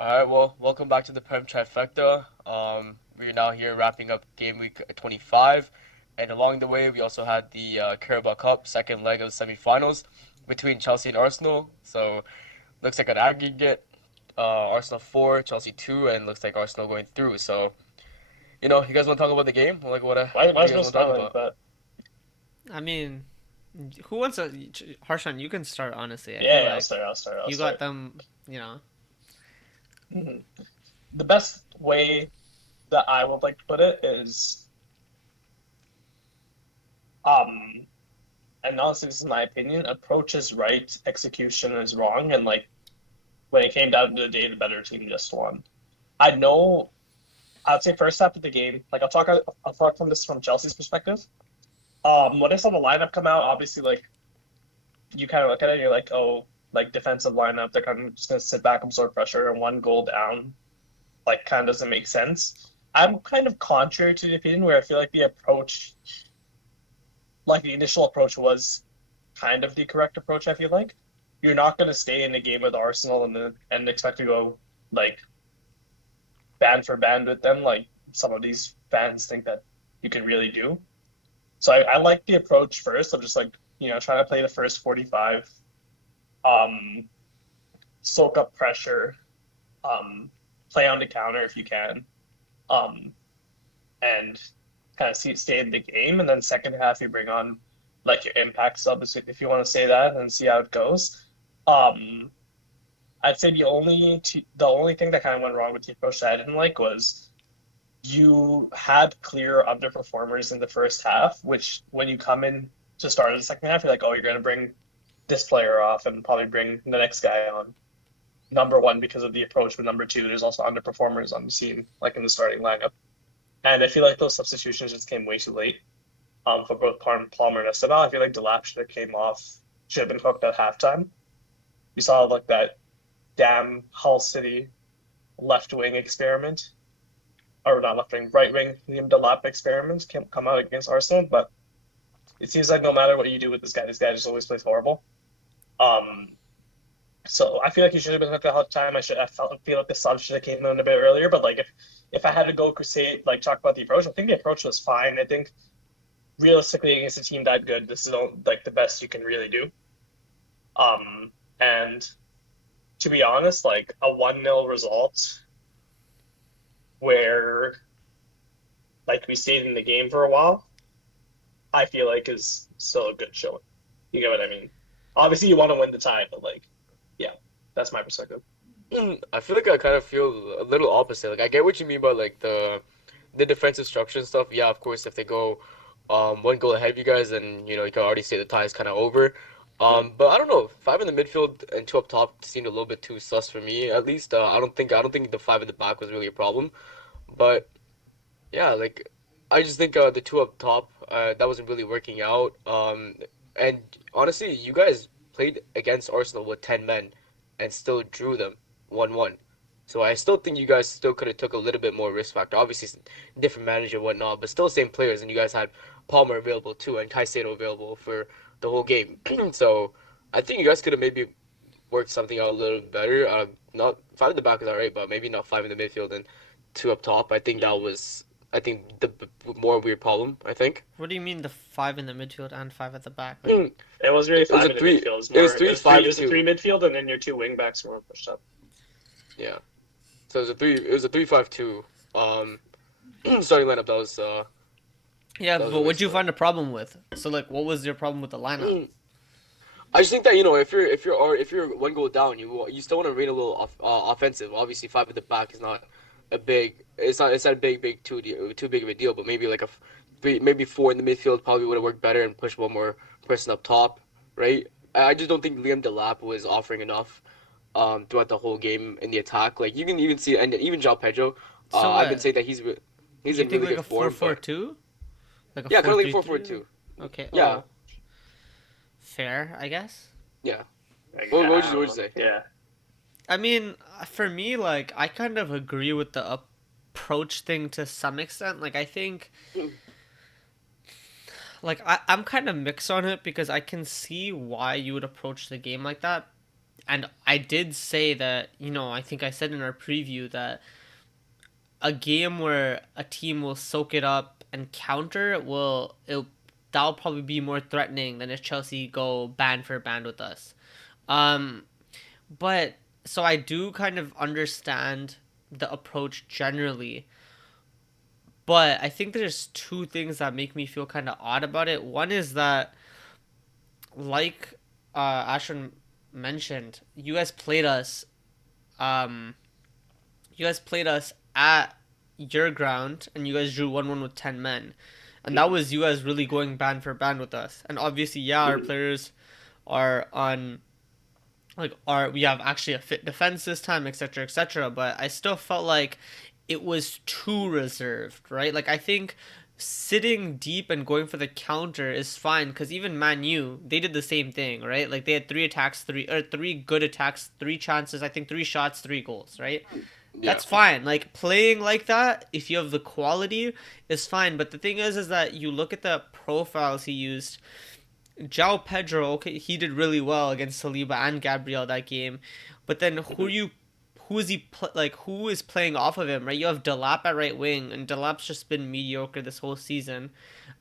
All right, well, welcome back to the Prem Trifecta. We're now here wrapping up game week 25, and along the way, we also had the Carabao Cup second leg of the semifinals between Chelsea and Arsenal. So looks like an aggregate, Arsenal 4, Chelsea 2, and looks like Arsenal going through. So you guys want to talk about the game? Like, Why what do is you no guys want to talk smiling? about? But I mean, who wants to? Harshan, you can start. Honestly, I feel yeah, I'll like start. I'll start. I'll you got start. them. You know. Mhm. The best way that I would like to put it is, um, and honestly, this is my opinion. Approach is right, execution is wrong, and like when it came down to the day, the better team just won. I know. I'd say first half of the game, like I'll talk from this from Chelsea's perspective. When I saw the lineup come out, obviously, like you kind of look at it, and you're like, oh, like defensive lineup, they're kind of just gonna sit back, absorb pressure, and one goal down like kind of doesn't make sense. I'm kind of contrary to the opinion where I feel like the approach, like the initial approach was kind of the correct approach. I feel like you're not going to stay in the game with Arsenal and expect to go like band for band with them, like some of these fans think that you can really do. So I like the approach first of just like trying to play the first 45, um, soak up pressure, um, play on the counter if you can. Um, and kind of stay in the game. And then second half, you bring on like your impact subs, if you want to say that, and see how it goes. Um, I'd say the only thing that kind of went wrong with the approach that I didn't like was you had clear underperformers in the first half, which when you come in to start the second half, you're like, oh, you're going to bring this player off and probably bring the next guy on. Number one, because of the approach, but number two, there's also underperformers on the scene, like in the starting lineup. And I feel like those substitutions just came way too late. For both Palmer and Estebao. I feel like Delap should have came off, should have been hooked at halftime. You saw like that damn Hull City left wing experiment, or not left wing, right wing Liam Delap experiments come out against Arsenal, but it seems like no matter what you do with this guy just always plays horrible. Um, so I feel like he should have been hooked at halftime. I feel like the sub should have came in a bit earlier, but like if I had to go crusade like talk about the approach, I think the approach was fine. I think realistically against a team that good, this is like the best you can really do. And to be honest, like a 1-0 result where like we stayed in the game for a while, I feel like is still a good showing. You get what I mean? Obviously, you want to win the tie, but like, yeah, that's my perspective. I feel like I kind of feel a little opposite. Like I get what you mean by like the defensive structure and stuff. Yeah, of course, if they go one goal ahead of you guys, then you can already say the tie is kind of over. But I don't know. Five in the midfield and two up top seemed a little bit too sus for me. At least I don't think the five at the back was really a problem. But yeah, like I just think the two up top that wasn't really working out. And honestly, you guys played against Arsenal with 10 men and still drew them 1-1. So I still think you guys still could have took a little bit more risk factor. Obviously, it's a different manager and whatnot, but still same players, and you guys had Palmer available too and Caicedo available for the whole game. So I think you guys could have maybe worked something out a little better. Not five in the back is alright, but maybe not five in the midfield and two up top. I think the more weird problem. I think What do you mean the five in the midfield and five at the back? Like, it It wasn't really was five a in the three. midfield. It was It was more. It three was three. It five was a three two. midfield, and then your two wing backs were pushed up. Yeah. So it was a three. It was a 3-5-2. Um, starting lineup yeah, that was but really what'd you slow. find a problem with? So like, what was your problem with the lineup? I just think that if you're one goal down, you still want to remain a little offensive. Obviously, five at the back is not a big. It's not a big too big of a deal. But maybe like maybe four in the midfield probably would have worked better and push one more person up top, right? I just don't think Liam Delap was offering enough throughout the whole game in the attack. Like you can even see, and even João Pedro. So I've been what? saying that he's You in think really like good a four form, four but two, like a yeah, four kind of like three 4-4 three? too. Okay. Yeah, Oh, fair, I guess. yeah. Like, What would I you don't what would you know. say? Yeah. I mean, for me, like, I kind of agree with the approach thing to some extent. Like, I think, like, I'm kind of mixed on it because I can see why you would approach the game like that. And I did say that, I think I said in our preview that a game where a team will soak it up and counter that'll probably be more threatening than if Chelsea go band for band with us. Um, but so I do kind of understand the approach generally, but I think there's two things that make me feel kind of odd about it. One is that, like Ashton mentioned, Um, you guys played us at your ground, and you guys drew 1-1 with 10 men, and that was you guys really going band for band with us. And obviously, yeah, our players are on we have actually a fit defense this time, etc., etc. But I still felt like it was too reserved, right? Like I think sitting deep and going for the counter is fine because even Man U, they did the same thing, right? Like they had three good attacks, three chances, I think three shots, three goals, right? Yeah. That's fine. Like playing like that, if you have the quality, is fine. But the thing is that you look at the profiles he used. João Pedro, okay, he did really well against Saliba and Gabriel that game, but then who is playing off of him, right? You have Delap at right wing, and Delap's just been mediocre this whole season,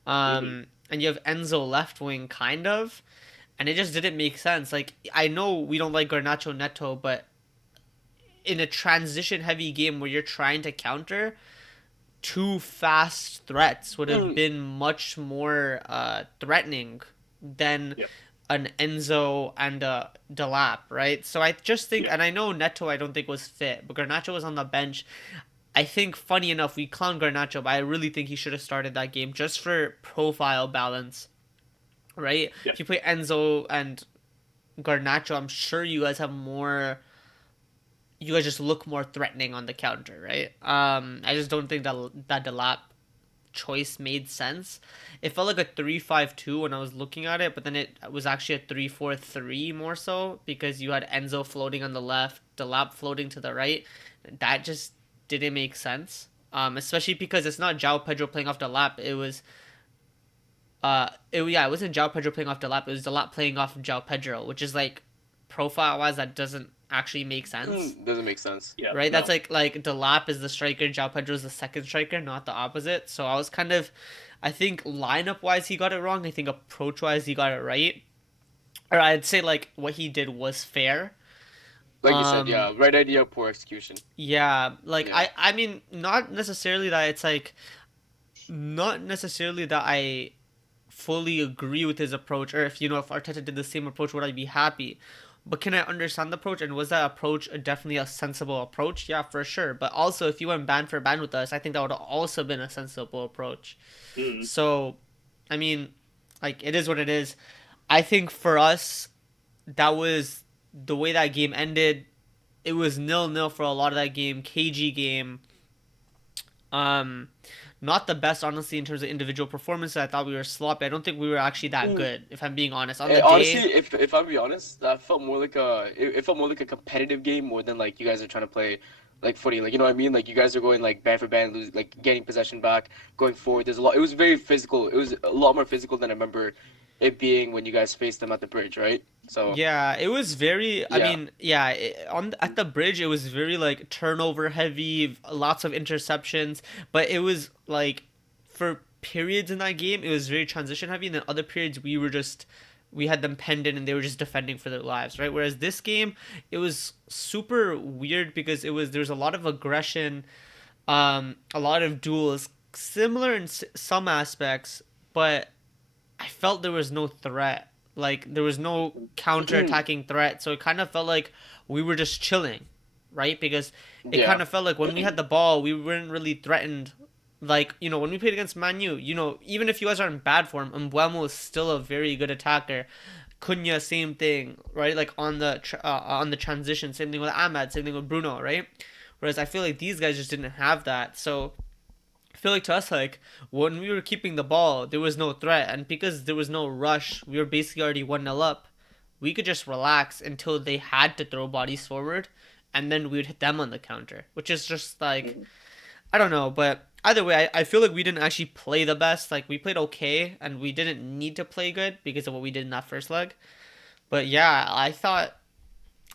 and you have Enzo left wing, kind of, and it just didn't make sense. Like I know we don't like Garnacho Neto, but in a transition heavy game where you're trying to counter, two fast threats would have been much more threatening than Yep. an Enzo and a Delap, right? So I just think, and I know Neto I don't think was fit, but Garnacho was on the bench. I think, funny enough, we clown Garnacho, but I really think he should have started that game just for profile balance, right? Yep. If you play Enzo and Garnacho, I'm sure you guys have more. You guys just look more threatening on the counter, right? I just don't think that Delap choice made sense. It felt like a 3-5-2 when I was looking at it, but then it was actually a 3-4-3 more so because you had Enzo floating on the left, Delap floating to the right. That just didn't make sense. Especially because it's not João Pedro playing off Delap. It wasn't João Pedro playing off Delap. It was Delap playing off João Pedro, which is like profile wise that doesn't actually make sense. Doesn't make sense. Yeah. Right? No. That's like Delap is the striker, João Pedro is the second striker, not the opposite. So I think lineup wise he got it wrong. I think approach wise he got it right. Or I'd say like what he did was fair. Like you said, Um, yeah, right idea, poor execution. yeah, like Yeah. I mean not necessarily that it's like not necessarily that I fully agree with his approach, or if Arteta did the same approach, would I be happy? But can I understand the approach, and was that approach definitely a sensible approach? Yeah, for sure. But also, if you went band for band with us, I think that would have also been a sensible approach. Mm. So, I mean, like it is what it is. I think for us, that was the way that game ended. It was 0-0 for a lot of that game, cagey game. Um, Not the best, honestly, in terms of individual performance. I thought we were sloppy. I don't think we were actually that good, if I'm being honest. On the Honestly, day, if I'm be honest, that felt more like it felt more like a competitive game more than like you guys are trying to play like footy. Like you know what I mean? Like you guys are going like band for band, like getting possession back, going forward. There's a lot. It was very physical. It was a lot more physical than I remember it being when you guys faced them at the bridge, right? So yeah, it was very. I yeah. mean, yeah, at the bridge, it was very like turnover heavy, lots of interceptions. But it was like for periods in that game, it was very transition heavy, and then other periods we had them penned in and they were just defending for their lives, right? Whereas this game, it was super weird because there was a lot of aggression, a lot of duels, similar in some aspects, but I felt there was no threat. Like there was no counter-attacking threat, so it kind of felt like we were just chilling, right? Because it Yeah. kind of felt like when we had the ball, we weren't really threatened. Like when we played against Man U, even if you guys are in bad form, Mbeumo is still a very good attacker. Cunha, same thing, right? Like on the transition, same thing with Ahmad, same thing with Bruno, right? Whereas I feel like these guys just didn't have that, so I feel like to us, like when we were keeping the ball, there was no threat, and because there was no rush, we were basically already 1-0 up. We could just relax until they had to throw bodies forward, and then we would hit them on the counter, which is just like I don't know, but either way, I feel like we didn't actually play the best. Like we played okay, and we didn't need to play good because of what we did in that first leg. But yeah, I thought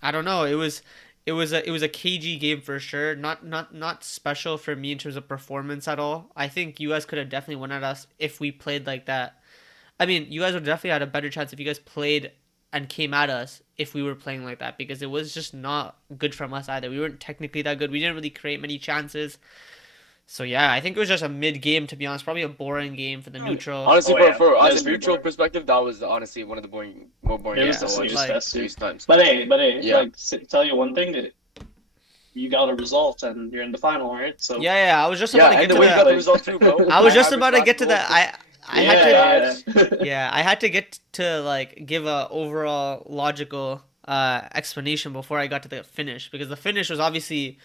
I don't know. It was a cagey game for sure. Not special for me in terms of performance at all. I think you guys could have definitely won at us if we played like that. I mean, you guys would definitely had a better chance if you guys played and came at us if we were playing like that because it was just not good from us either. We weren't technically that good. We didn't really create many chances. So yeah, I think it was just a mid game to be honest. Probably a boring game for the neutral. Honestly, Oh yeah, for it as was a pretty neutral boring. perspective, that was honestly one of the more boring It was games Yeah, the I watched. snooze like fest, dude. Snooze times. But hey, Yeah. like tell you one thing that you got a result and you're in the final, right? So yeah. I was just Yeah, about to and get the to way you the. got the result too, bro. I was I just have about to get tracked to the. goals I had to. I had to get to like give a overall logical explanation before I got to the finish because the finish was obviously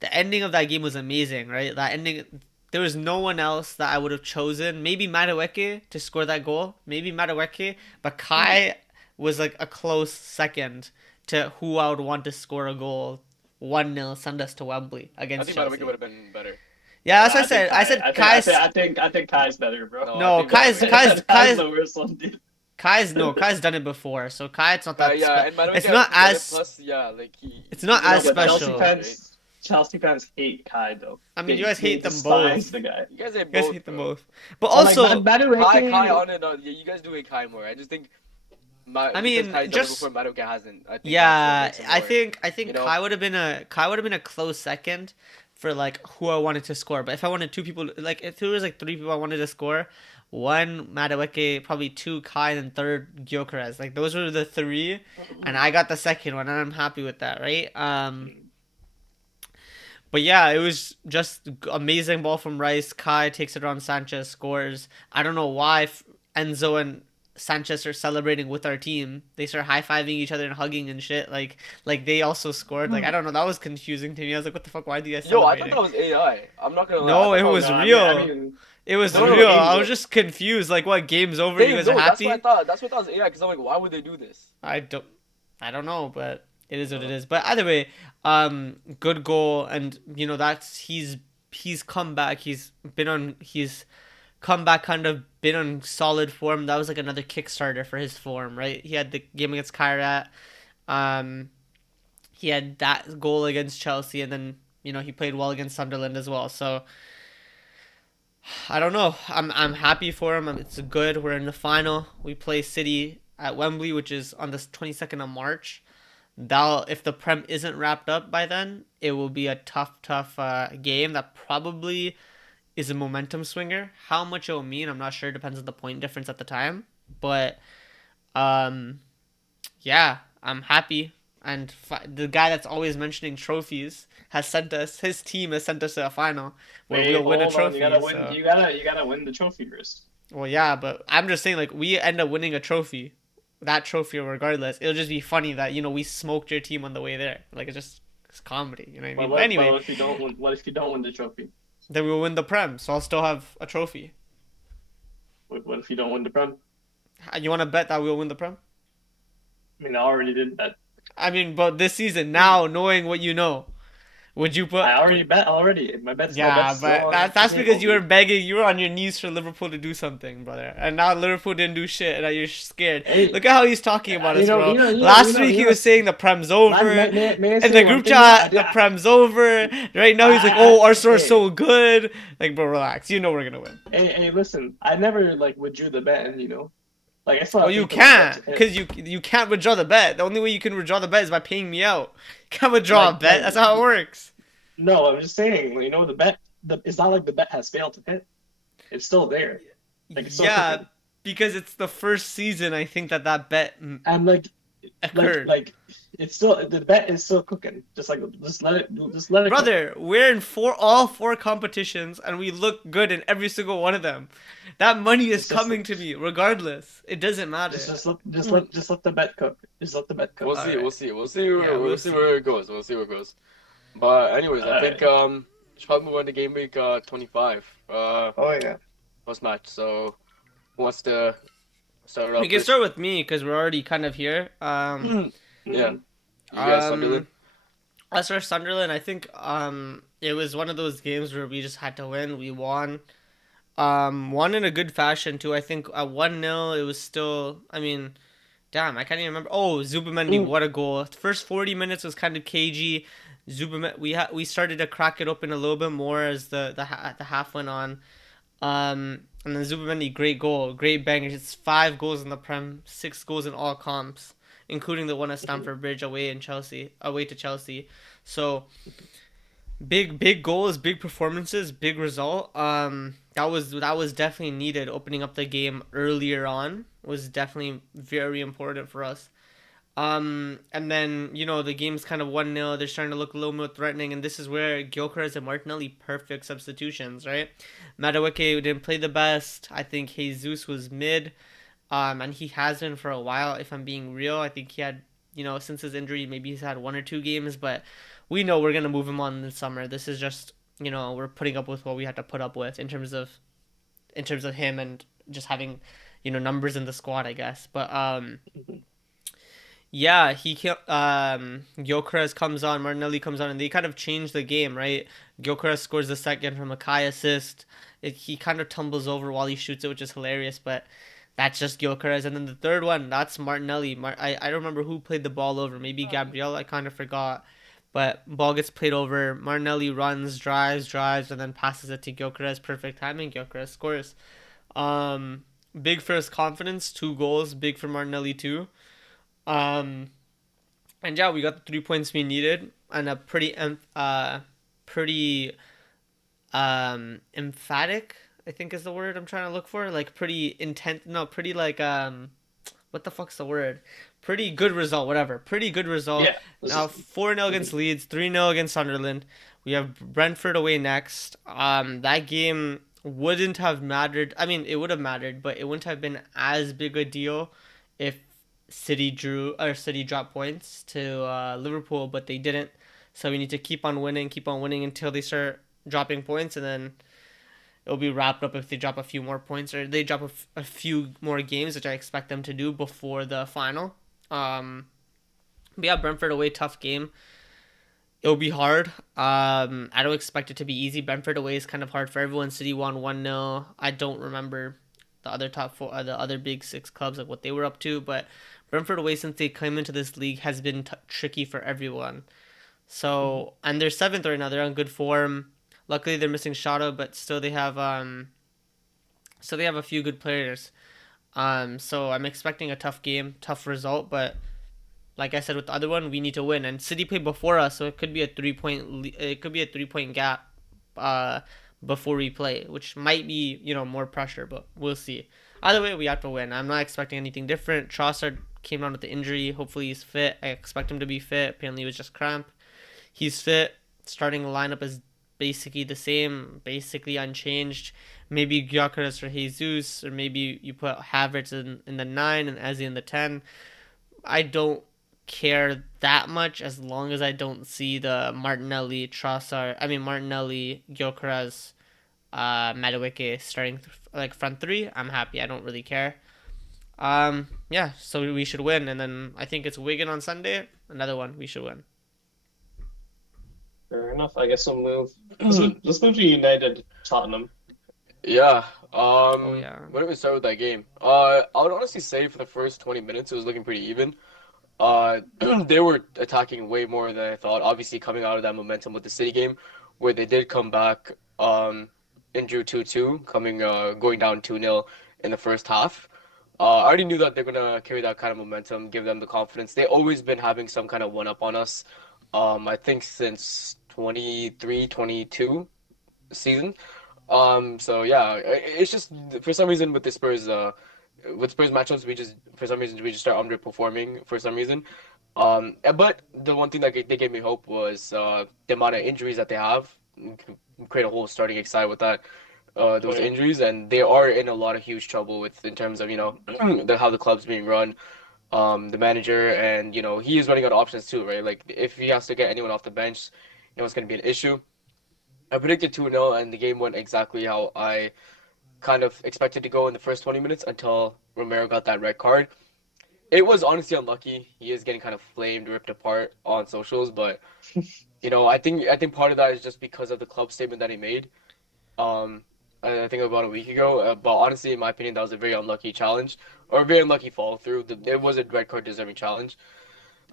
the ending of that game was amazing, right? That ending there was no one else that I would have chosen. Maybe Madueke to score that goal. Maybe Madueke, but Kai was like a close second to who I would want to score a goal 1-0 send us to Wembley I against think Madueke Chelsea. would have been better. Yeah, that's what I I think said. I Kai. said Kai's I think Kai's better, bro. No, I no, think Kai's Madueke. Kai's Kai's Kai's the worst one, dude. Kai's done it before, so Kai it's not that Yeah, and Madueke it's has not done it. as Plus, yeah, like he it's not even as with But that Chelsea special. goals, right? fans, Chelsea fans hate Kai though. I mean, you guys They hate them despise both. the guy. You guys hate You guys both, hate them bro. both. But But like also, Kai Madueke, on it. Yeah, you guys do hate Kai more. I just think I because mean, Kai's done it just before, Madueke hasn't. I think that's what yeah, makes it I more. think You know? Kai would have been a close second for like who I wanted to score. But if I wanted two people, like if there was like three people I wanted to score, one Madueke, probably two Kai, and third Gyökeres. Like those were the three, and I got the second one, and I'm happy with that, right? But yeah, it was just amazing ball from Rice. Kai takes it around Sanchez, scores. I don't know why Enzo and Sanchez are celebrating with our team. They start high fiving each other and hugging and shit. Like they also scored. Like I don't know. That was confusing to me. I was like, what the fuck? Why are you guys Yo, I thought celebrating? that was AI. I'm not gonna lie. I No, thought it that was was no, real. mean, It was No, no, real. no, I no. was just confused. Like, what game's over? You Same, guys are no, that's what I happy? thought. That's what I thought was AI. Because I'm like, why would they do this? I don't. I don't know, but it is what it is. But either way, good goal, and you know that's he's come back. He's come back, kind of been on solid form. That was like another Kickstarter for his form, right? He had the game against Kairat, um, he had that goal against Chelsea, and then he played well against Sunderland as well. So I don't know. I'm happy for him. It's good. We're in the final. We play City at Wembley, which is on the 22nd of March. That if the Prem isn't wrapped up by then, it will be a tough game that probably is a momentum swinger. How much it will mean, I'm not sure. Depends on the point difference at the time. But um, yeah, I'm happy. And the guy that's always mentioning trophies has sent us. His team has sent us to a final where wait, we'll win a hold on. trophy. You gotta win. So. You gotta win the trophy first. Well, yeah, but I'm just saying, like, we end up winning a trophy. That trophy, regardless. It'll just be funny that, we smoked your team on the way there. Like, it's comedy, you know what I mean? But anyway, What if you don't win? What if you don't win the trophy? then we'll win the Prem, so I'll still have a trophy. What if you don't win the Prem? You want to bet that we'll win the Prem? I mean, I already did that. I mean, but this season, now, knowing what you know, would you put... I already bet already. My bet's Yeah, still but on that's the because table. you were begging, you were on your knees for Liverpool to do something, brother. And now Liverpool didn't do shit, and now you're scared. Hey, Look at how he's talking about us, bro. you know, Last week he was saying the Prem's over. May I In say the one group thing? I chat, did- the Prem's over. Right now he's like, oh, Arsenal's hey. so good. Like, bro, relax. You know we're gonna win. Hey, listen. I never withdrew the bet, Like I still Well, have you faith in my bet can't, to hit. because you can't withdraw the bet. The only way you can withdraw the bet is by paying me out. You can't withdraw a bet. That's how it works. No, I'm just saying. The bet. It's not like the bet has failed to hit. It's still there. Like it's still Yeah, cooking. because it's the first season I think that bet And occurred. it's still the bet is still cooking. Just let it cook. Brother, we're in all four competitions and we look good in every single one of them. That money is It's just- coming to me regardless. It doesn't matter. Just let the bet cook. Just let the bet cook. We'll see. Alright. We'll see. We'll see. Yeah, We'll see where it goes. We'll see where it goes. But anyways, I think should probably move on to game week 25. Oh yeah. Post match. So who wants to start it off? We can first? start with me because we're already kind of here. Yeah. You guys, Um, Sunderland. As for Sunderland, I think it was one of those games where we just had to win. We won. Won in a good fashion too. I think at 1-0 it was still, I mean, Damn, I can't even remember. Oh, Zubamendi, Mm, what a goal! First 40 minutes was kind of cagey. We started to crack it open a little bit more as the half went on. And then Zubamendi, great goal, great banger. It's 5 goals in the Prem, 6 goals in all comps, including the one at mhm. Stamford Bridge away to Chelsea. So big goals, big performances, big result. That was definitely needed. Opening up the game earlier on was definitely very important for us. And then the game's kind of 1-0. They're starting to look a little more threatening, and this is where Gyökeres and Martinelli perfect substitutions, right? Madueke didn't play the best. I think Jesus was mid, and he has been for a while. If I'm being real, I think he had since his injury, maybe he's had 1 or 2 games, but we know we're gonna move him on this summer. This is just we're putting up with what we had to put up with in terms of him and just having numbers in the squad, I guess. But yeah, Gyökeres comes on, Martinelli comes on, and they kind of change the game, right? Gyökeres scores the second from a Kai assist. He kind of tumbles over while he shoots it, which is hilarious, but that's just Gyökeres. And then the third one, that's Martinelli. I don't remember who played the ball over. Maybe Gabriel, I kind of forgot. But ball gets played over. Martinelli runs, drives, and then passes it to Gyökeres. Perfect timing. Gyökeres scores. Um, Big for his confidence. 2 goals. Big for Martinelli too. Um, and yeah, we got the 3 points we needed, and a pretty emphatic, I think is the word I'm trying to look for. Like pretty intent, no, pretty like what the fuck's the word? Pretty good result, whatever. Pretty good result. Yeah, this Now is 4-0 against Leeds, 3-0 against Sunderland. We have Brentford away next. That game wouldn't have mattered. I mean, it would have mattered, but it wouldn't have been as big a deal if City dropped points to Liverpool, but they didn't. So we need to keep on winning until they start dropping points, and then it'll be wrapped up if they drop a few more points or they drop a few more games, which I expect them to do before the final. But yeah, Brentford away, tough game. It'll be hard. I don't expect it to be easy. Brentford away is kind of hard for everyone. City won 1-0. I don't remember the other top four, the other big six clubs, like what they were up to, but Brentford away since they came into this league has been tricky for everyone. So, and they're seventh right now. They're on good form. Luckily, they're missing Shadow, but still they have a few good players. So I'm expecting a tough game, tough result, but like I said with the other one, we need to win. And City played before us, so it could be a 3 point. It could be a 3 point gap, uh, before we play, which might be more pressure, but we'll see. Either way, we have to win. I'm not expecting anything different. Trossard came down with the injury. Hopefully he's fit. I expect him to be fit. Apparently it was just cramp. He's fit. Starting lineup is basically the same, basically unchanged. Maybe Gyökeres for Jesus, or maybe you put Havertz in the 9 and Eze in the 10. I don't care that much as long as I don't see the Martinelli, Gyökeres, Madueke starting like front three. I'm happy. I don't really care. Yeah, so we should win, and then I think it's Wigan on Sunday. Another one we should win. fair enough. I guess we'll move. Let's move to United Tottenham. Yeah. Oh yeah. Why don't we start with that game? I would honestly say for the first 20 minutes it was looking pretty even. They were attacking way more than I thought. Obviously, coming out of that momentum with the City game, where they did come back, and drew 2-2, going down 2-0 in the first half. I already knew that they're gonna carry that kind of momentum, give them the confidence. They always been having some kind of one up on us. I think since 23, 22 season. So yeah, it's just for some reason with Spurs matchups, we just for some reason we just start underperforming for some reason. But the one thing that they gave me hope was the amount of injuries that they have. You can create a whole starting side with that. Oh Those yeah. injuries, and they are in a lot of huge trouble with in terms of how the club's being run, the manager, and he is running out of options too, right? Like if he has to get anyone off the bench, it's going to be an issue. I predicted 2-0, and the game went exactly how I kind of expected to go in the first 20 minutes until Romero got that red card. It was honestly unlucky. He is getting kind of flamed, ripped apart on socials, but I think part of that is just because of the club statement that he made. Um, I think about a week ago. But honestly, in my opinion, that was a very unlucky challenge or a very unlucky follow through. It was a red card deserving challenge.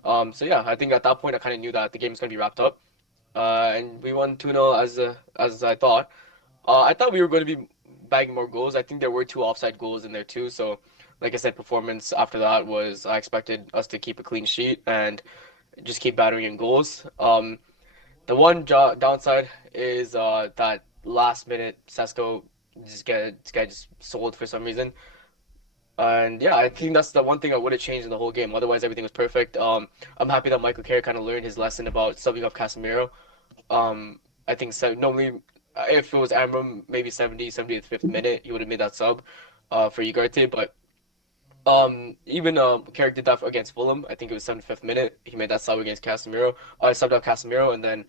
So yeah, I think at that point I kind of knew that the game was gonna be wrapped up. And we won 2-0 as I thought. I thought we were going to be bagging more goals. I think there were two offside goals in there too. So, like I said, performance after that was I expected us to keep a clean sheet and just keep battering in goals. The one downside is that last minute Sesko this guy just sold for some reason. And yeah, I think that's the one thing I would have changed in the whole game. Otherwise, everything was perfect. I'm happy that Michael Carey kind of learned his lesson about subbing off Casemiro. I think so. Normally, if it was Amram, maybe 75th minute, he would have made that sub, for Ugarte. But even Carrick did that against Fulham. I think it was 75th minute. He made that sub against Casemiro. Subbed out Casemiro, and then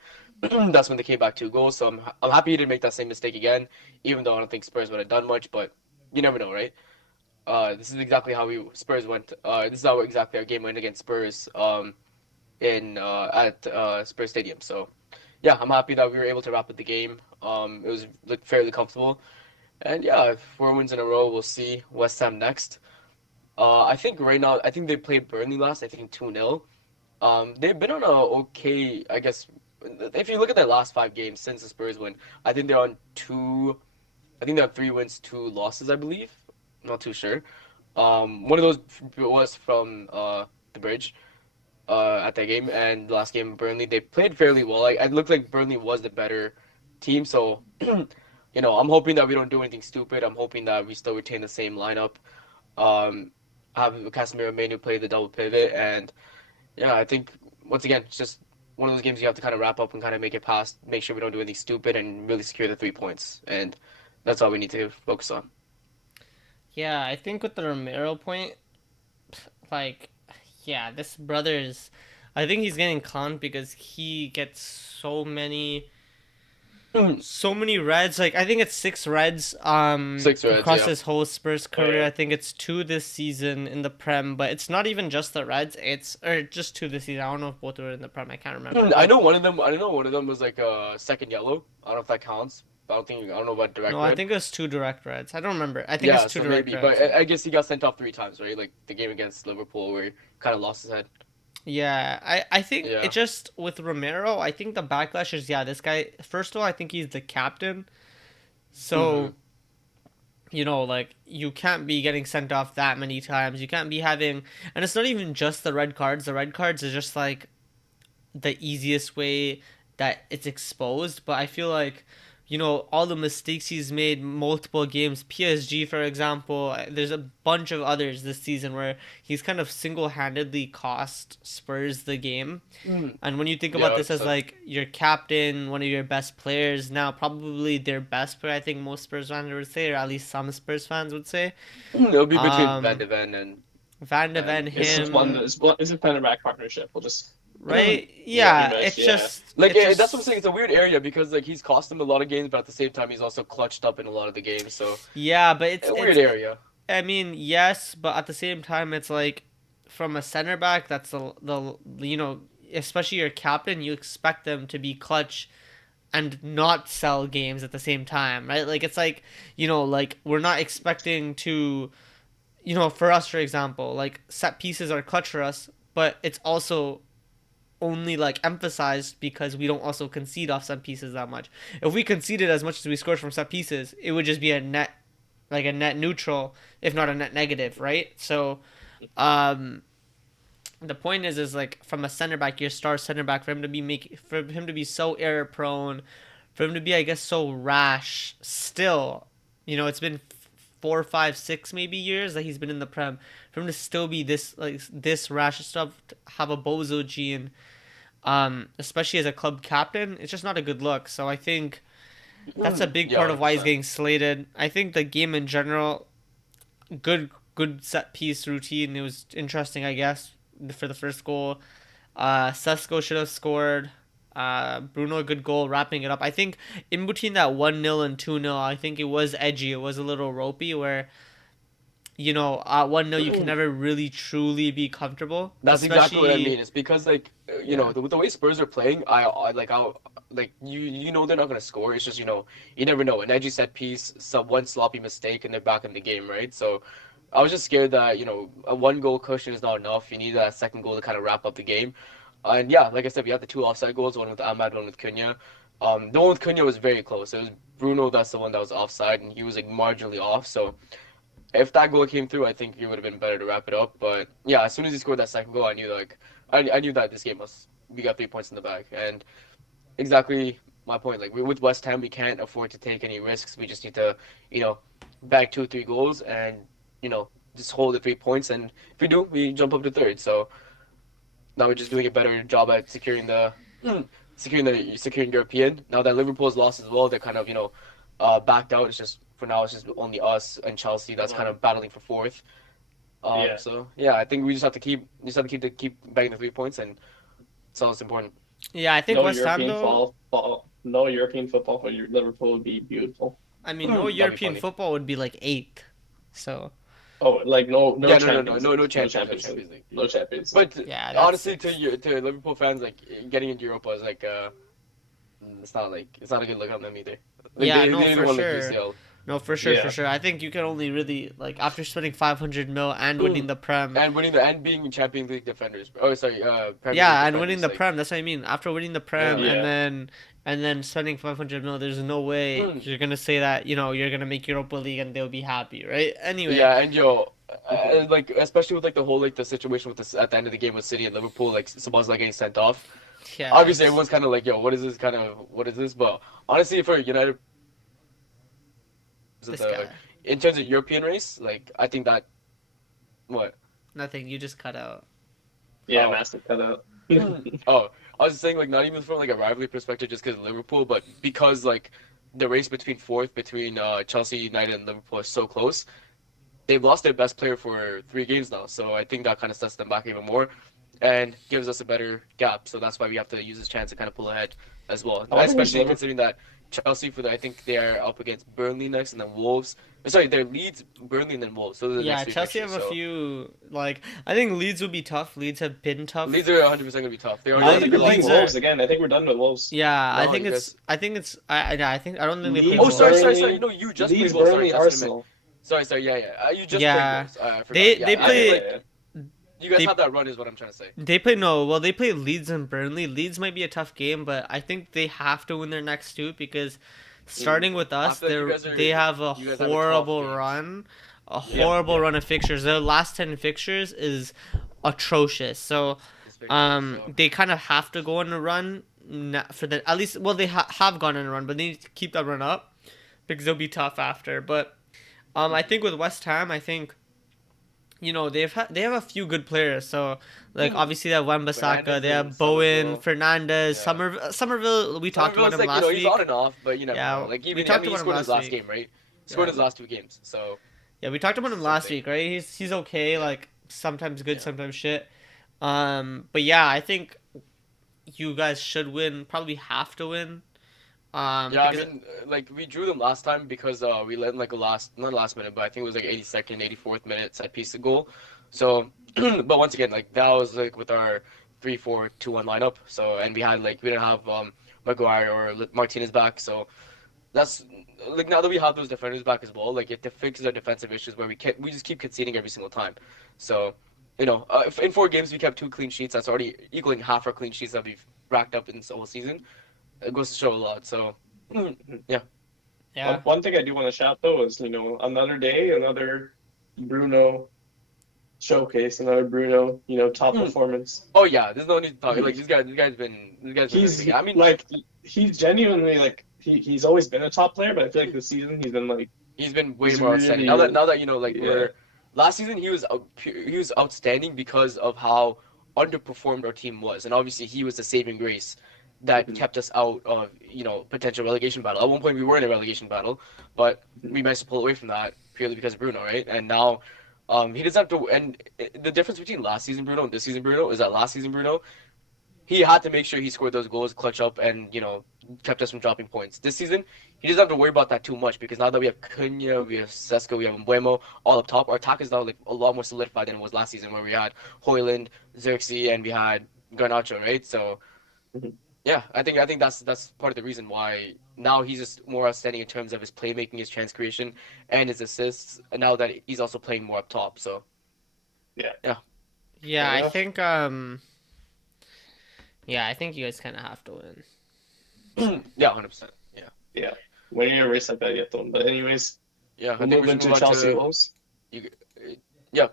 that's when they came back 2 goals. So I'm happy he didn't make that same mistake again. Even though I don't think Spurs would have done much, but you never know, right? This is exactly how we Spurs went. This is how exactly our game went against Spurs. In at Spurs Stadium. So yeah, I'm happy that we were able to wrap up the game. It was like fairly comfortable, and yeah, 4 wins in a row. We'll see West Ham next. I think right now, I think they played Burnley last. I think 2-0. They've been on a okay, I guess. If you look at their last 5 games since the Spurs win, I think they're on two. I think they have 3 wins, 2 losses. I believe. Not too sure. One of those was from the bridge at that game, and the last game Burnley they played fairly well. Like it looked like Burnley was the better team, so I'm hoping that we don't do anything stupid. I'm hoping that we still retain the same lineup. Um, have Casemiro Manu play the double pivot, and yeah, I think once again it's just one of those games you have to kind of wrap up and kind of make it past, make sure we don't do anything stupid, and really secure the 3 points, and that's all we need to focus on. Yeah, I think with the Romero point, like, yeah, this brother's. I think he's getting clowned because he gets so many reds. Like I think it's 6 reds Six reds, across yeah. his whole Spurs Oh, career. yeah. I think it's 2 this season in the Prem, but it's not even just the reds. It's or just 2 this season. I don't know if both were in the Prem. I can't remember. I But know one of them. I know one of them was like a second yellow. I don't know if that counts. I don't know about direct no, I red. think it was 2 direct reds. I don't remember. I think it's Yeah, 2 so direct maybe, but reds. I guess he got sent off 3 times, right? Like the game against Liverpool where he kind of lost his head. Yeah, I think it Yeah. just with Romero, I think the backlash is yeah, this guy first of all, I think he's the captain. hmm So, like you can't be getting sent off that many times. You can't be having and it's not even just the red cards. The red cards is just like the easiest way that it's exposed, but I feel like all the mistakes he's made multiple games, PSG for example, there's a bunch of others this season where he's kind of single-handedly cost Spurs the game. And when you think Yeah, about this as 100%. like your captain, one of your best players, now probably their best player, I think most Spurs fans would say, or at least some Spurs fans would say. It'll be between Van Um, de Ven and Van de Ven, and It's yeah. just him, it's a center back partnership. We'll just right? pretty Yeah, much, it's yeah. just, Like it that's what I'm saying. just, It's a weird area because like he's cost him a lot of games, but at the same time he's also clutched up in a lot of the games. So yeah, but a weird area. I mean, yes, but at the same time, it's like from a center back, that's especially your captain, you expect them to be clutch and not sell games at the same time, right? Like it's like, like we're not expecting to, for us, for example, like set pieces are clutch for us, but it's also only like emphasized because we don't also concede off set pieces that much. If we conceded as much as we scored from set pieces, it would just be a net neutral, if not a net negative, right? So, um, the point is like from a center back, your star center back, for him to be so error prone, for him to be I guess so rash. Still, it's been 4, 5, 6 maybe years that he's been in the Prem. For him to still be this rash stuff, have a bozo gene, especially as a club captain, it's just not a good look. So I think that's a big Yeah, part of why he's 100%. getting slated. I think the game in general, good set piece routine. It was interesting, I guess, for the first goal. Sesko should have scored. Bruno, a good goal, wrapping it up. I think in between that 1-0 and 2-0, I think it was edgy. It was a little ropey where, at 1-0, you can never really truly be comfortable. That's exactly what I mean. Especially, It's because like yeah. the way Spurs are playing, I like like you know they're not gonna score. It's just you never know. An edgy set piece, some one sloppy mistake, and they're back in the game, right? So I was just scared that a one goal cushion is not enough. You need that second goal to kind of wrap up the game. And yeah, like I said, we had the two offside goals, one with Ahmad, one with Cunha. The one with Cunha was very close. It was Bruno that's the one that was offside, and he was like marginally off. So if that goal came through, I think it would have been better to wrap it up. But yeah, as soon as he scored that second goal, I knew I knew that this game was we got 3 points in the bag, and exactly my point. Like with West Ham, we can't afford to take any risks. We just need to, you know, bag 2 or 3 goals and you know just hold the 3 points. And if we do, we jump up to third. So now we're just doing a better job at securing European. Now that Liverpool's lost as well, they're kind of backed out. It's just for now, it's just only us and Chelsea that's kind of battling for fourth. Yeah. So yeah, I think we just have to keep bagging the 3 points, and it's all that's important. Yeah, I think No West Ham European though. no European football for Liverpool would be beautiful. I mean, no That'd be European funny. football would be like eighth. So Oh, like no Yeah, no, Champions no, League, no no Champions, no Champions League, Champions League. no Champions League. But yeah, that's honestly, six. to Liverpool fans, like getting into Europa is like it's not a good look on them either. Like Yeah, they no, they didn't for want to sure. UCL. No, for sure, for Yeah. sure. I think you can only really like after spending 500 mil and winning the Prem. And being Champions League defenders. Oh, sorry, Premier League Yeah, and winning defenders. the Like, Prem. That's what I mean. After winning the Prem yeah, and then spending 500 mil, there's no way Mm. you're gonna say that you're gonna make Europa League and they'll be happy, right? Anyway, yeah, and like especially with like the whole like the situation with this at the end of the game with City and Liverpool, like Szoboszlai getting sent off. yeah, Obviously, it's everyone's kind of like, yo, what is this? But honestly, for United, this the guy. in terms of European race, like I think that what. Nothing. You just cut out. Yeah, Oh, massive cutout. oh, I was just saying like not even from like a rivalry perspective, just because Liverpool, but because like the race between fourth between Chelsea, United, and Liverpool is so close. They've lost their best player for 3 games now, so I think that kind of sets them back even more, and gives us a better gap. So that's why we have to use this chance to kind of pull ahead as well, I wonder who's especially Liverpool. considering that Chelsea I think they are up against Burnley next, and then Wolves. Sorry, they're Leeds, Burnley, and then Wolves. Those are the next Yeah, three Chelsea fixtures. have a So few like I think Leeds would be tough. Leeds have been tough. Leeds are 100% gonna be tough. They I already don't have Le- the think we're good playing Leeds last. are Wolves again. I think we're done with Wolves. yeah. I No, think you it's guys. I think it's I think I don't think they play Oh, Leeds, sorry, Wolves. sorry, sorry. Burnley, No, you just played Leeds, Wolves. Sorry, Burnley, that's what I meant. Arsenal. Sorry, yeah, yeah. You just played Yeah, Wolves. I forgot. they Yeah, they I think play like Yeah. you guys they have that run, is what I'm trying to say. they play no well they play Leeds and Burnley. Leeds might be a tough game, but I think they have to win their next two because starting with us, After that, they have a you guys have a tough horrible games. run, a Yeah. horrible run of fixtures. Their last 10 fixtures is atrocious. So It's very tough. So they kind of have to go on a run for the at least. Well, they have gone on a run, but they need to keep that run up because they'll be tough after. But I think with West Ham, I think they have a few good players. So like obviously they have Wan-Bissaka, Fernandez they and have Bowen, Somerville. Fernandez, Yeah. Somerville. We talked about Somerville's him like last he's on week. and off, but you never know. Yeah, Like we even talked he about him scored his last last week. game, right? Scored Yeah, his last 2 games. So yeah, we talked about him last something. week, right? He's okay. Yeah, Like sometimes good, yeah. sometimes shit. But yeah, I think you guys should win. Probably have to win. Yeah, I Because mean, like we drew them last time because we let in like a not last minute, but I think it was like 82nd, 84th minute set piece to goal. So, but once again, like that was like with our 3-4-2-1 lineup. So, and we didn't have Maguire or Martinez back. So that's like now that we have those defenders back as well, like it fixes our defensive issues where we just keep conceding every single time. So, in 4 games we kept 2 clean sheets. That's already equaling half our clean sheets that we've racked up in this whole season. It goes to show a lot. So, yeah. yeah, One thing I do want to shout though is another day, another Bruno showcase, another Bruno top Mm. performance. Oh yeah, there's no need to talk. Like this guy's been really good. I mean, Like he's genuinely like he's always been a top player, but I feel like this season he's been like he's been way he's more outstanding. really Now that like yeah. we're last season he was outstanding because of how underperformed our team was, and obviously he was the saving grace that Mhm. kept us out of potential relegation battle. At one point we were in a relegation battle, but we managed to pull away from that purely because of Bruno, right? And now he doesn't have to. And the difference between last season Bruno and this season Bruno is that last season Bruno he had to make sure he scored those goals, clutch up, and kept us from dropping points. This season, he doesn't have to worry about that too much because now that we have Cunha, we have Sesko, we have Mbuemo all up top, our attack is now like a lot more solidified than it was last season where we had Hoyland, Xerxes, and we had Garnacho, right? So Yeah, I think that's part of the reason why now he's just more outstanding in terms of his playmaking, his chance creation, and his assists. And now that he's also playing more up top, so Yeah, yeah, Yeah, fair I enough. think yeah, I think you guys kind of have to win. So yeah, 100%. Yeah, Yeah, when you're race like that, you have to win. But anyways, yeah. I we'll think we move should move into on Chelsea to Wolves. you. Yeah,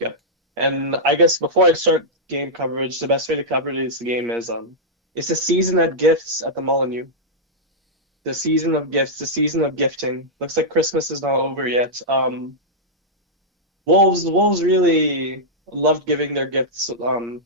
Yeah, and I guess before I start game coverage, the best way to cover this game is it's the season of gifts at the Molyneux. The season of gifts, the season of gifting. Looks like Christmas is not over yet. Wolves really loved giving their gifts, and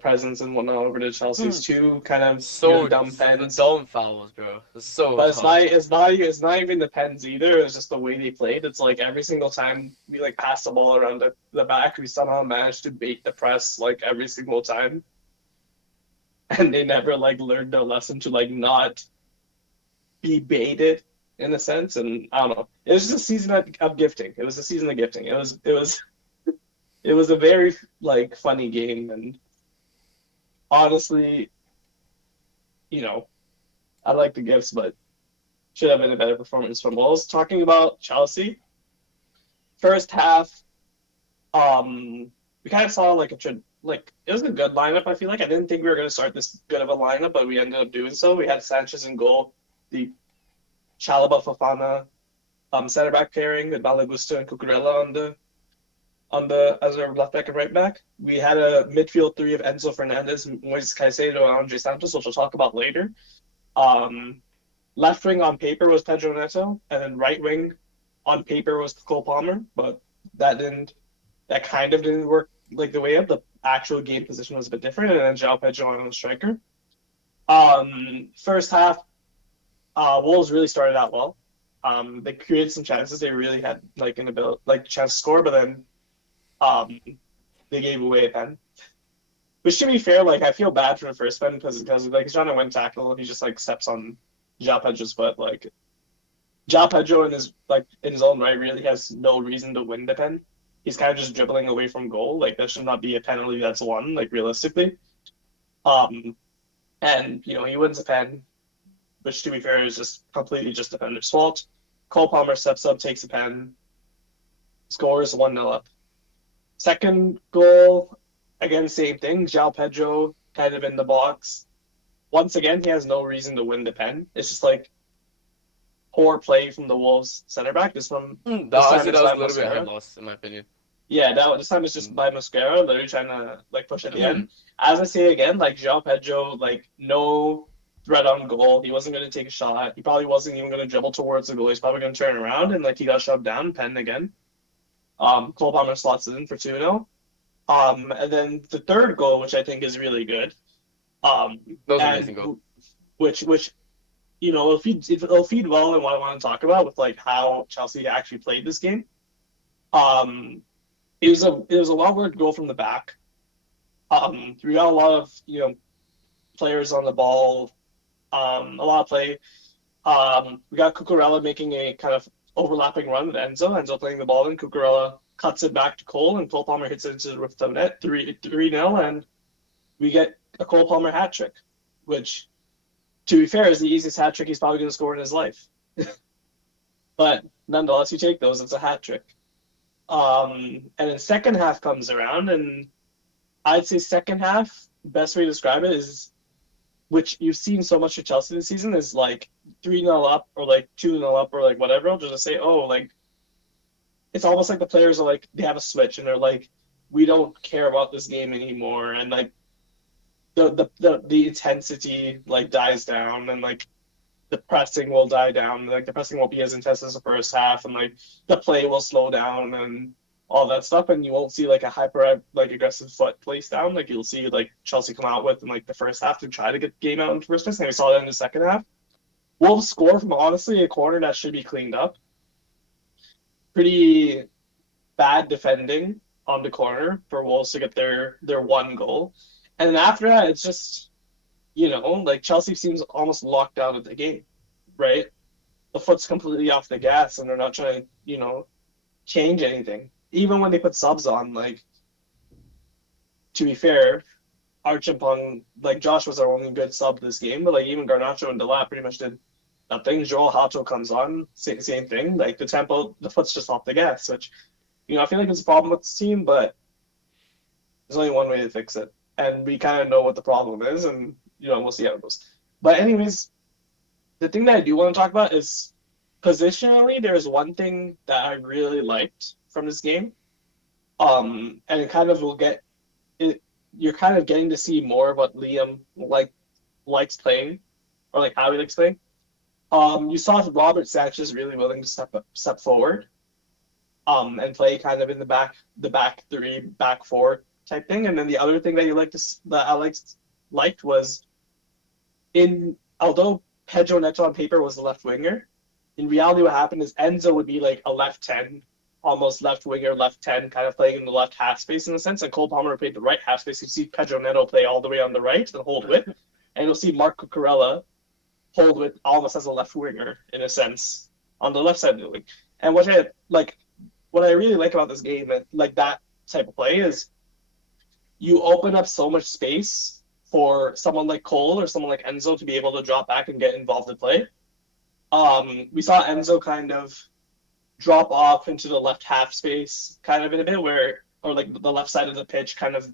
presents and whatnot over to Chelsea's two kind of really so dumb the pens. dumb fouls, bro. It's so But it's dumb. not it's not it's not even the pens either. It's just the way they played. It's like every single time we like pass the ball around the back, we somehow managed to bait the press like every single time. And they never like learned their lesson to like not be baited in a sense. And I don't know. It was just a season of gifting. It was a season of gifting. It was a very like funny game, and honestly, you know, I like the gifts, but should have been a better performance from Wolves. Talking about Chelsea, first half, we kind of saw like like it was a good lineup. I feel like I didn't think we were going to start this good of a lineup, but we ended up doing so. We had Sanchez in goal, the Chalaba Fofana center back pairing with Balagusto and Cucurella on the as our left back and right back. We had a midfield three of Enzo Fernandez, Moises Caicedo, and Andre Santos, which we'll talk about later. Um, Left wing on paper was Pedro Neto, and then right wing on paper was Cole Palmer, but that didn't that kind of didn't work like the way up. The actual game position was a bit different, and then João Pedro on the striker. First half, Wolves really started out well. They created some chances. They really had like an ability, like chance to score, but then um, they gave away a pen. Which to be fair, like I feel bad for the first pen because like he's trying to win tackle and he just like steps on João Pedro's foot. Like João Pedro in his own right really has no reason to win the pen. He's kind of just dribbling away from goal. Like that should not be a penalty that's won. Like realistically, um, and he wins a pen, which to be fair is just completely just the defender's fault. Cole Palmer steps up, takes a pen, scores 1-0 up. Second goal, again, same thing. João Pedro kind of in the box. Once again, he has no reason to win the pen. It's just like poor play from the Wolves center back. This time Honestly, that it's was by a little bit head Mosquera. loss in my opinion. Yeah, this time it's just Mm. by Mosquera, literally trying to like push at the end. As I say again, like João Pedro, like no threat on goal. He wasn't going to take a shot. He probably wasn't even going to dribble towards the goal. He's probably going to turn around and like he got shoved down, pen again. Cole Palmer slots it in for 2-0. And then the third goal, which I think is really good, That was an amazing and goal. which it'll feed well in what I want to talk about with like how Chelsea actually played this game. Um, it was a well-worked goal from the back. We got a lot of players on the ball, a lot of play. We got Cucurella making a kind of overlapping run with Enzo. Enzo playing the ball in. Cucurella cuts it back to Cole, and Cole Palmer hits it into the roof of the net. 3-0, and we get a Cole Palmer hat trick, which, to be fair, is the easiest hat trick he's probably going to score in his life. But nonetheless, you take those. It's a hat trick. And then second half comes around, and I'd say second half, best way to describe it is, which you've seen so much of Chelsea this season, is like 3-0 up or like 2-0 up or like whatever. Just to say, oh, like it's almost like the players are like they have a switch and they're like, we don't care about this game anymore, and like the intensity like dies down, and like the pressing will die down. Like the pressing won't be as intense as the first half, and like the play will slow down and all that stuff, and you won't see like a hyper like aggressive foot place down. Like you'll see like Chelsea come out with in like the first half to try to get the game out in the first place, and we saw that in the second half. Wolves score from honestly a corner that should be cleaned up. Pretty bad defending on the corner for Wolves to get their one goal, and then after that, it's just like Chelsea seems almost locked out of the game, right? The foot's completely off the gas, and they're not trying to change anything. Even when they put subs on, like to be fair, Archimpong, like Josh was our only good sub this game, but like even Garnacho and Delap pretty much did nothing. Joel Hato comes on, same thing. Like the tempo, the foot's just off the gas, which I feel like it's a problem with this team, but there's only one way to fix it, and we kind of know what the problem is, and we'll see how it goes. But anyways, the thing that I do want to talk about is positionally. There's one thing that I really liked from this game, and it kind of will get it. You're kind of getting to see more of what Liam likes playing, or like how he likes playing. You saw Robert Sanchez really willing to step forward, and play kind of in the back three, back four type thing. And then the other thing that that I liked was although Pedro Neto on paper was the left winger, in reality what happened is Enzo would be like a left 10, almost left winger, left 10, kind of playing in the left half space in a sense, and Cole Palmer played the right half space. You see Pedro Neto play all the way on the right and hold width, and you'll see Marco Corella hold width almost as a left winger in a sense on the left side of the wing. And what I really like about this game, like that type of play, is you open up so much space for someone like Cole or someone like Enzo to be able to drop back and get involved in play. We saw Enzo kind of drop off into the left half space, kind of in a bit or like the left side of the pitch, kind of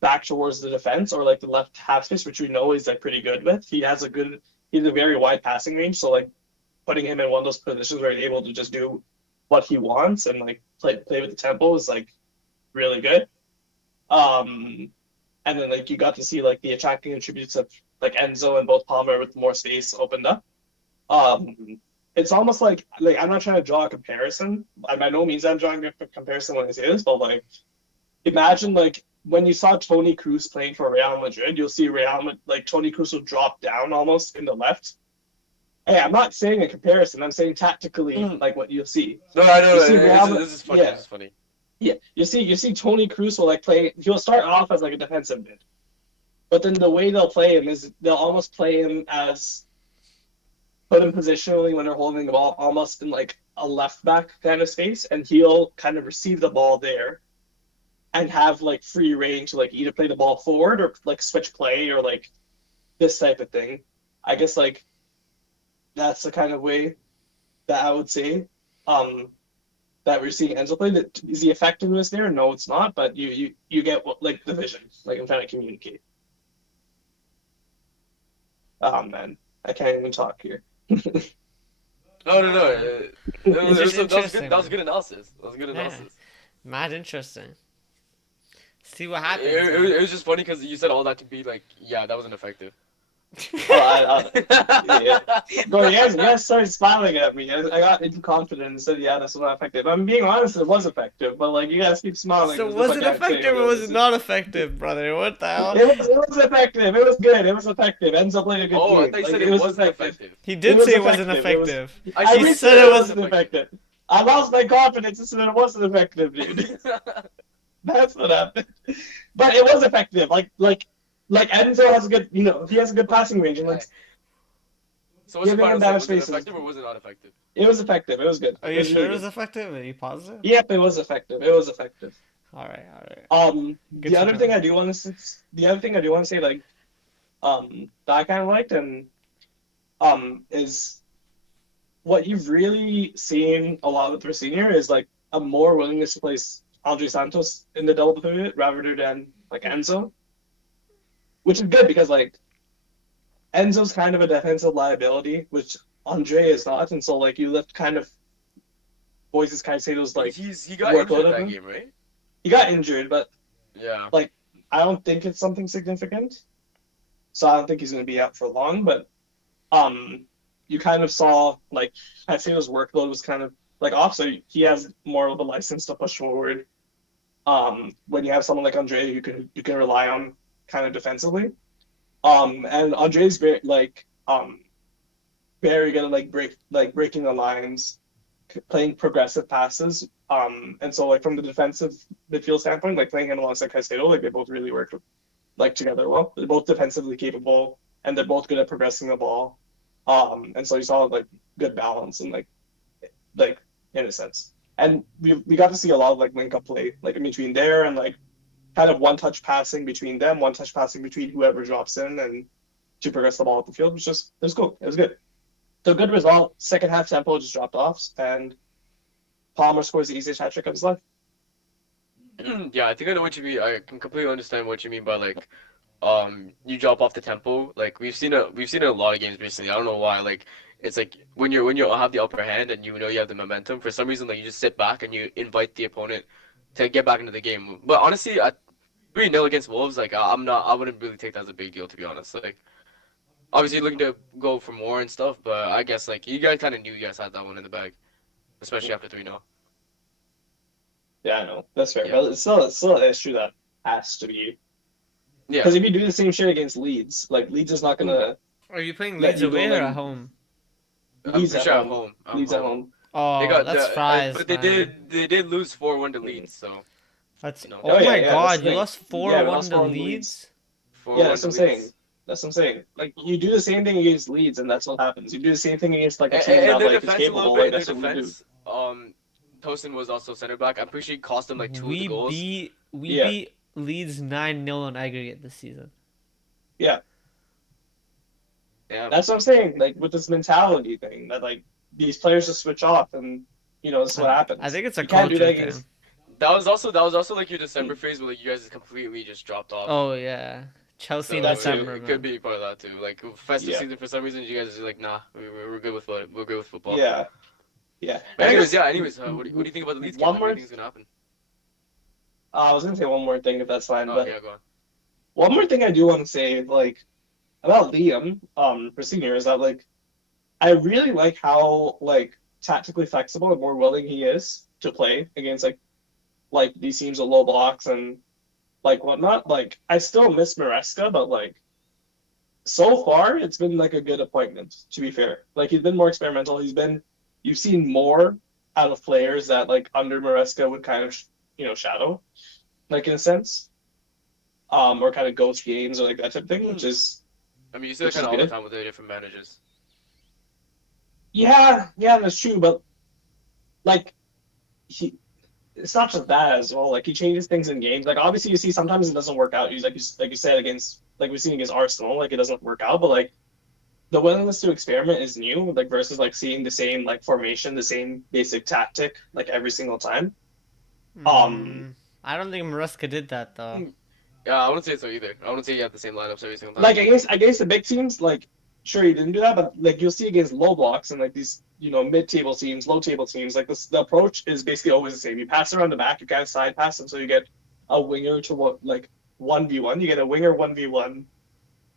back towards the defense, or like the left half space, which we know he's like pretty good with. He has a very wide passing range, so like putting him in one of those positions where he's able to just do what he wants and like play with the tempo is like really good. And then like you got to see like the attacking attributes of like Enzo and both Palmer with more space opened up. It's almost like I'm not trying to draw a comparison. By no means I'm drawing a comparison when I say this, but like imagine like when you saw Toni Kroos playing for Real Madrid, you'll see Toni Kroos will drop down almost in the left. Hey, I'm not saying a comparison. I'm saying tactically, like what you'll see. No, I know. This is funny. Yeah. This is funny. Yeah, you see Toni Kroos will like play. He'll start off as like a defensive mid, but then the way they'll play him is they'll almost play him as put him positionally when they're holding the ball, almost in like a left back kind of space, and he'll kind of receive the ball there, and have like free range to like either play the ball forward or like switch play or like this type of thing. I guess like that's the kind of way that I would say. That we're seeing Enzo play. Is the effectiveness there? No, it's not. But you get like the vision. Like I'm trying to communicate. Oh man, I can't even talk here. No. That was good analysis. Mad interesting. See what happens. It was just funny because you said all that to be like, yeah, that wasn't effective. Yeah. Bro, you guys started smiling at me. I got confident and said, yeah, that's not effective. I'm being honest, it was effective, but like you guys keep smiling. So was it effective or was it not effective, brother? What the hell? It was effective. It was good. It was effective. Enzo played a good game. Oh, I thought you said it wasn't effective. He did say it wasn't effective. He said it wasn't effective. I lost my confidence and said it wasn't effective, dude. That's what happened. But it was effective. Like Enzo has a good, he has a good passing range, and like. So was it effective or was it not effective? It was effective. It was good. Are you sure it was effective? Are you positive? Yep, it was effective. All right. The other thing I do want to say, like, that I kind of liked, and is what you've really seen a lot with Rosenior is like a more willingness to place Andre Santos in the double pivot rather than like Enzo, which is good because like Enzo's kind of a defensive liability, which Andre is not, and so like you lift kind of Moises Caicedo's like he got injured that game, right? He got injured, but yeah, like I don't think it's something significant, so I don't think he's going to be out for long. But you kind of saw like Caicedo's workload was kind of like off, so he has more of a license to push forward. When you have someone like Andre, you can rely on kind of defensively. And Andre's very good at breaking the lines, playing progressive passes. And so like from the defensive midfield standpoint, like playing him alongside Caicedo, like they both really work like together well. They're both defensively capable and they're both good at progressing the ball. And so you saw like good balance and like in a sense. And we got to see a lot of like link up play like in between there and like kind of one touch passing between them, one touch passing between whoever drops in, and to progress the ball up the field. It was cool. It was good. So good result. Second half tempo just dropped off, and Palmer scores the easiest hat trick of his life. Yeah, I think I know what you mean. I can completely understand what you mean by like you drop off the tempo. Like we've seen it in a lot of games recently. I don't know why. Like it's like when you have the upper hand and you know you have the momentum, for some reason like you just sit back and you invite the opponent to get back into the game. But honestly, at 3-0 against Wolves, like I wouldn't really take that as a big deal, to be honest. Like obviously looking to go for more and stuff, but I guess like you guys kind of knew you guys had that one in the bag, especially after 3-0. Yeah, I know. That's fair. Yeah. But it's still an issue that has to be. Yeah. Because if you do the same shit against Leeds, like Leeds is not gonna Are you playing let Leeds you go away or at like home? I'm Leeds pretty at sure I'm home. home. I'm Leeds at home. home. They Oh, got that's fries, but they man. did lose 4-1 to Mm. Leeds, so That's you know Oh oh yeah, my yeah, that's God! the You thing. lost Yeah, four we one lost to 4-1 to Leeds. Leeds. Yeah, 4-1 that's to what I'm saying. Leeds. That's what I'm saying. Like you do the same thing against Leeds, and that's what happens. You do the same thing against like a team And that their like is defense a little capable, bit. like In their that's what we do. defense, Tosin was also center back. I'm pretty sure he cost them like two of the goals. We Yeah, beat Leeds 9-0 on aggregate this season. yeah. Yeah. That's what I'm saying. Like with this mentality thing, that like these players just switch off, and this is what I happens. think it's a You can't do that culture thing. against. That was also like your December Mm, phase where like you guys completely just dropped off. Oh yeah, Chelsea in So that too. December, it could man. be part of that too. Like festive Yeah, season for some reason you guys are just like nah, we're good with we're good with football. yeah, yeah. But And I anyways, guess yeah. Anyways, what do you think about the Leeds game? one Like, what do you more. think is gonna happen? I was gonna say one more thing if that's fine, Oh but yeah, go on. one more thing I do want to say, like about Liam, for senior, is that like I really like how like tactically flexible and more willing he is to play against like these teams with low blocks and like whatnot. Like I still miss Maresca, but like so far it's been like a good appointment, to be fair. Like he's been more experimental. You've seen more out of players that like under Maresca would kind of shadow, like in a sense, or kind of ghost games or like that type of thing, I mean, you see that which kind is of all the good. time with the different managers. Yeah, yeah, that's true. But like he, it's not just that as well. Like he changes things in games. Like obviously you see sometimes it doesn't work out. He's like you said against like we've seen against Arsenal, like it doesn't work out. But like the willingness to experiment is new, like versus like seeing the same like formation, the same basic tactic like every single time. Um, I don't think Maresca did that though. Hmm. Yeah, I wouldn't say so either. I wouldn't say you have the same lineups every single time. like against the big teams, like sure he didn't do that, but like you'll see against low blocks and like these mid-table teams, low-table teams, like this the approach is basically always the same. You pass around the back, you kind of side pass them, so you get a winger to what like 1v1. You get a winger 1v1,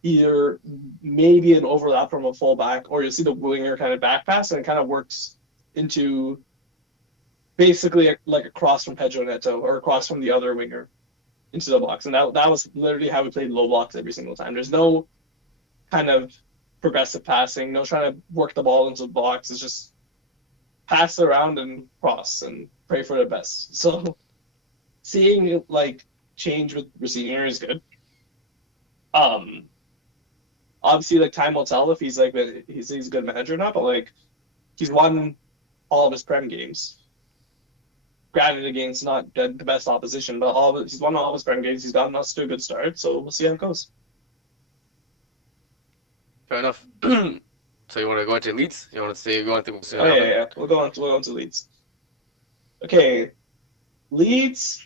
either maybe an overlap from a fullback, or you'll see the winger kind of back pass, and it kind of works into basically like a cross from Pedro Neto or a cross from the other winger into the box. And that was literally how we played low blocks every single time. There's no kind of progressive passing, no trying to work the ball into the box. It's just pass around and cross and pray for the best. So seeing it like change with Rosier is good. Um, Obviously like time will tell if he's a good manager or not, but like he's won all of his Prem games. Granted, against not the best opposition, but he's won all of his Prem games. He's gotten us to a good start, so we'll see how it goes. Fair enough. So you want to go into Leeds? You want to say go into what's Oh gonna yeah, yeah, happen? yeah. We'll go on to Leeds. Okay, Leeds.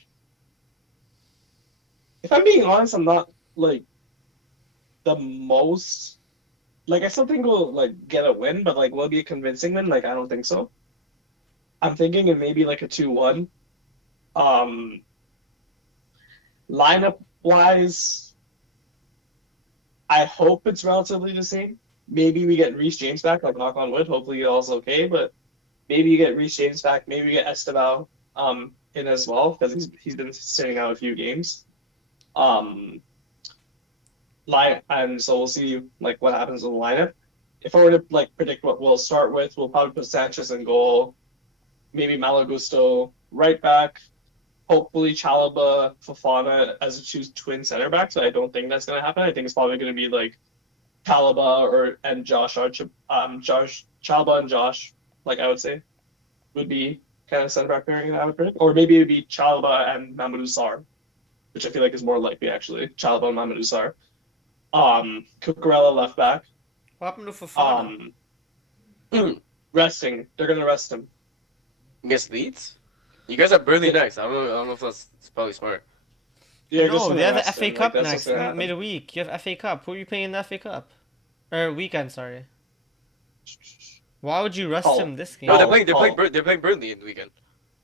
If I'm being honest, I'm not like the most like I still think we'll like get a win, but like will it be a convincing win? Like I don't think so. I'm thinking it maybe like a 2-1. Um, Lineup wise, I hope it's relatively the same. Maybe we get Reece James back, like knock on wood. Hopefully all's okay, but maybe you get Reece James back. Maybe you get Esteval in as well because he's been sitting out a few games. Um, line and so we'll see like what happens in the lineup. If I were to like predict what we'll start with, we'll probably put Sanchez in goal. Maybe Malagusto right back. Hopefully Chalaba, Fofana as a twin center backs. I don't think that's gonna happen. I think it's probably gonna be like Chalaba and Josh Josh Chalaba and Josh, like I would say, would be kind of center back pairing I would predict. Or maybe it'd be Chalaba and Mamadou Sarr. which I feel like is more likely actually. Chalobah and Mamadou Sarr. Cucurella left back. What happened to Fofana? Um, resting. They're gonna rest him. Against Leeds? You guys have Burnley next. I don't know if that's it's probably smart. Yeah, just No, gonna they have the rest FA him. Like Cup that's what's next gonna happen. midweek. You have FA Cup. Who are you playing in the FA Cup? Or weekend, sorry. Why would you rest Hull. him this game? No, Hull. Hull. they're playing Burnley in the weekend.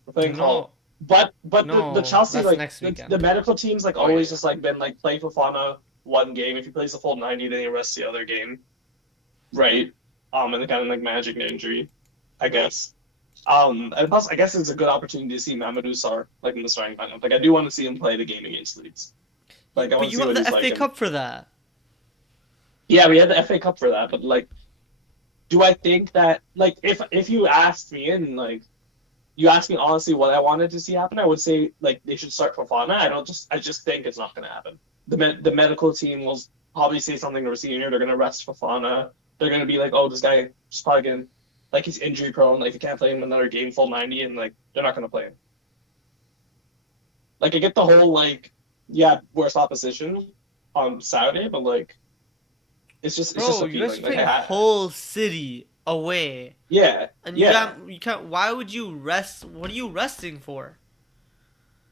We're playing No, Hull. But the no, Chelsea that's like next the weekend. medical team's like Oh always yeah. just like been like play Fofana one game. If he plays the full 90, then he rests the other game. Right. And then kind of like managing the injury, I guess. And plus I guess it's a good opportunity to see Mamadou Sarr like in the starting lineup. Like I do want to see him play the game against Leeds. Like I But want to you see have what the he's like. FA And Cup for that. yeah, we had the FA Cup for that, but like do I think that like if you asked me and like you asked me honestly what I wanted to see happen, I would say like they should start Fofana. I just think it's not going to happen. The medical team will probably say something to Senior. They're going to rest Fofana. They're going to be like, oh, this guy is probably going like he's injury prone, like you can't play him another game full 90, and like they're not going to play him. Like I get the whole like yeah worst opposition on Saturday, but like it's just Bro, a you guys feeling. are Like playing Hull City away. yeah And yeah you can't why would you rest what are you resting for?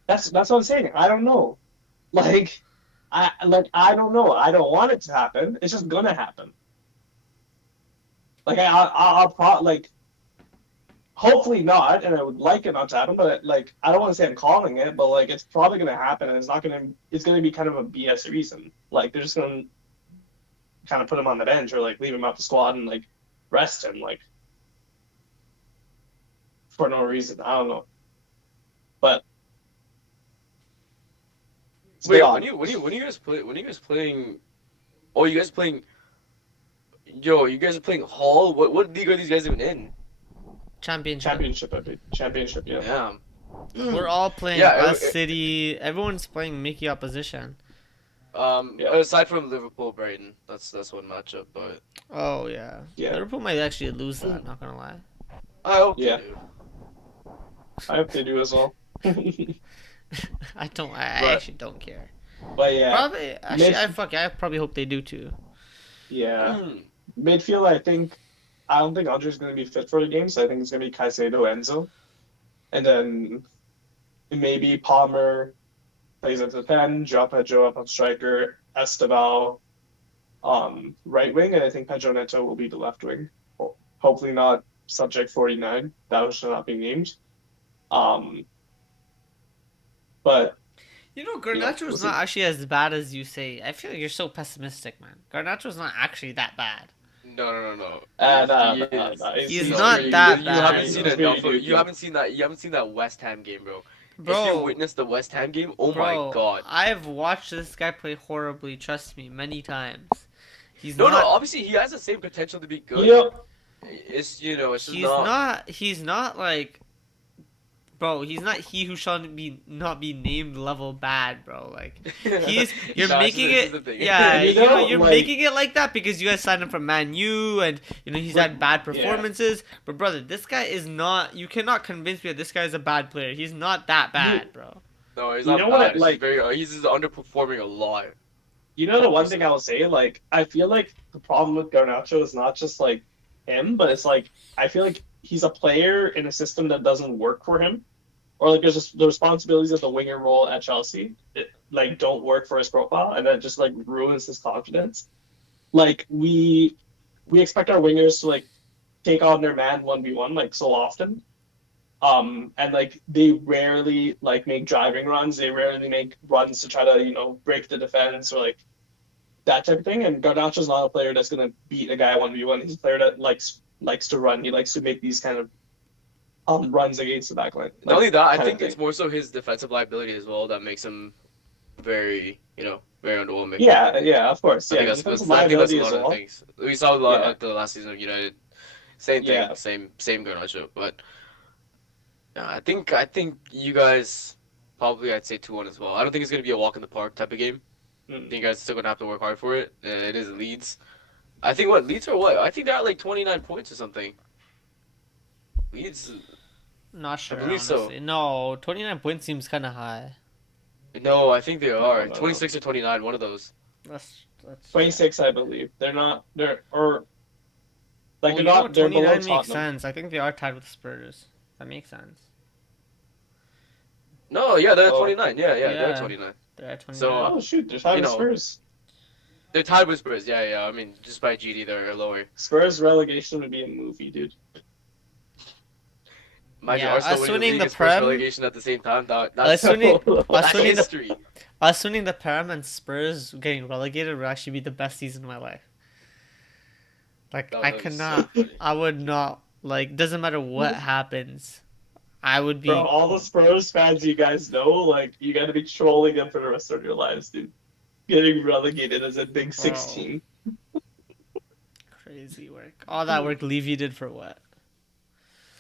that's what I'm saying. I don't know. Like I don't know. I don't want it to happen. It's just gonna happen. Like I'll probably like hopefully not, and I would like it not to happen. But like I don't want to say I'm calling it, but like it's probably gonna happen, and it's gonna be kind of a BS reason. Like they're just gonna kind of put him on the bench or like leave him out the squad and like rest him like for no reason. I don't know, but it's a bit Wait, odd. when you guys playing? Oh, you guys playing? Yo, you guys are playing Hall. What league are these guys even in? Championship. Championship, I think. Championship, yeah. Damn. We're all playing Yeah. us City. Everyone's playing Mickey opposition. Yeah. Aside from Liverpool, Brighton, that's one matchup. But Oh yeah. Yeah. Liverpool might actually lose that, not gonna lie. I hope they Yeah. do. I hope they do as well. I But actually don't care. But yeah, Probably actually mid I probably hope they do too. yeah. Midfield, I don't think Andre's gonna be fit for the game, so I think it's gonna be Caicedo, Enzo. And then maybe Palmer plays at the 10, Joao Pedro up on striker, Estevao right wing, and I think Pedro Neto will be the left wing. Hopefully not subject 49. That should not be named. Um but You know, you know, Garnacho's we'll see. not actually as bad as you say. I feel like you're so pessimistic, man. Garnacho's not actually that bad. no. No, He no, is. no. He's No, not that you haven't bad, seen He's bro. pretty enough of. dookie. You haven't seen that. You haven't seen that West Ham game, bro. If you Bro, witnessed the West Ham game, oh my bro, God. I've watched this guy play horribly, trust me, many times. He's No, not obviously he has the same potential to be You good. know, It's just not. he's not like bro, he's not he who shall be not be named level bad, bro. Like you're No, making this is it the thing. yeah, you know, you're like making it like that because you guys signed him from Man U and he's like had bad yeah. performances. But brother, this guy is not you cannot convince me that this guy is a bad player. He's not that You bad, bro. No, he's you not know bad. what It's just like very. He's just underperforming a lot. you know the one thing I 100%. will say, like I feel like the problem with Garnacho is not just like him, but it's like I feel like he's a player in a system that doesn't work for him. Or like there's just the responsibilities of the winger role at Chelsea like don't work for his profile and that just like ruins his confidence. Like we expect our wingers to like take on their man 1v1 like so often. And like they rarely like make driving runs, they rarely make runs to try to, break the defense or like that type of thing. And Garnacho's not a player that's gonna beat a guy 1v1. He's a player that likes to run. He likes to make these kind of runs against the backline, Not like only that, I kind of think thing. it's more so his defensive liability as well that makes him very, very underwhelming. Yeah, of course. I Yeah, think defensive I think that's a liability as lot of the well. things we saw a lot Yeah, at the last season of United. Same thing, yeah. same Garnacho. But yeah, I think you guys probably I'd say 2-1 as well. I don't think it's gonna be a walk in the park type of game. I think Mm. you guys are still gonna have to work hard for it. It is Leeds. I think what Leeds are what? I think they're at like 29 points or something. Leeds, Not I sure, believe so. honestly. No, 29 points seems kind of high. No, I think they No, are no, no. 26 or 29. One of those. Let's check. 26, I believe. They're not. They're or like Oh, you know what? They're below 29 makes Tottenham. sense. I think they are tied with Spurs. That makes sense. No, yeah, they're at Oh, 29. Yeah, they're at Yeah, 29. they're at So, 29. oh shoot! They're tied you with know, Spurs. they're tied with Spurs. Yeah. I mean, just by GD, they're lower. Spurs relegation would be a movie, dude. Imagine Yeah, Arsenal us winning the winning league the and Spurs Prem, relegation at the same time. us winning, us That's winning the, history. us winning the Prem and Spurs getting relegated would actually be the best season of my life. Like I That could was so not, funny. I would not like. Doesn't matter what happens, I would Bro, be. all the Spurs fans you guys know, like you got to be trolling them for the rest of your lives, dude. Getting relegated as a big Bro, 16. crazy work. All that work Levy did for what?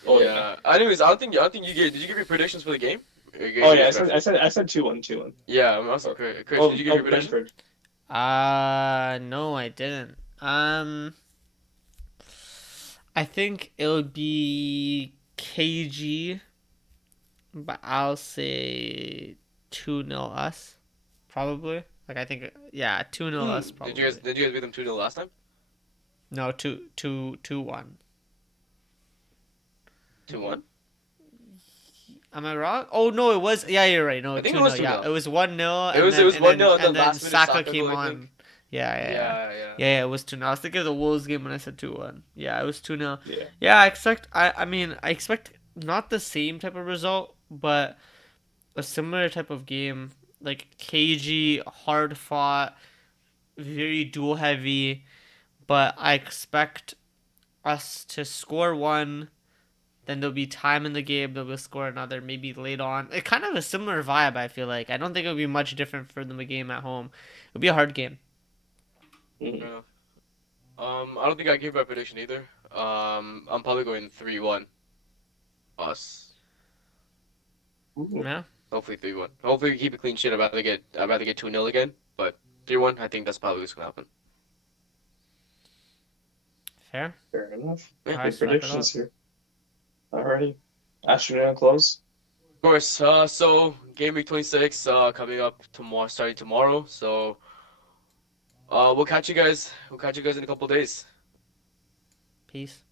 Oh yeah. Yeah. Anyways, I don't think you gave. Did you give your predictions for the game? Or you gave Oh you yeah. just reference? I said 2-1, 2-1. Yeah, I'm also Oh, Chris. Did you give your prediction? Brentford. No, I didn't. I think it would be KG, but I'll say 2-0 us, probably. Like I think, yeah, 2-0 us probably. Did you guys beat them 2-0 last time? No, 2-1. 2-1. Am I wrong? Oh no, it was. Yeah, you're right. No, I think it 2-0. was Yeah, 2-0. it was 1-0, It and was then 1-0 and then and then last minute Saka Saka came goal, I on. think. Yeah, it was 2-0. I was thinking of the Wolves game when I said 2-1. Yeah, it was 2-0. Yeah. Yeah, I expect not the same type of result, but a similar type of game, like cagey, hard fought, very duel heavy, but I expect us to score one, then there'll be time in the game that we'll score another, maybe late on. It kind of a similar vibe, I feel like. I don't think it'll be much different for the game at home. It'll be a hard game. Mm. Yeah. I don't think I gave my prediction either. I'm probably going 3-1 us. Ooh. Yeah, Hopefully 3-1. Hopefully we keep a clean sheet. I'd rather get 2-0 again, but 3-1, I think that's probably what's gonna happen. fair. Fair enough. Yeah. Alright, Big so wrap it predictions up. here. Alrighty. Afternoon close. Of course, so game week 26 coming up tomorrow, starting tomorrow. So we'll catch you guys in a couple days. Peace.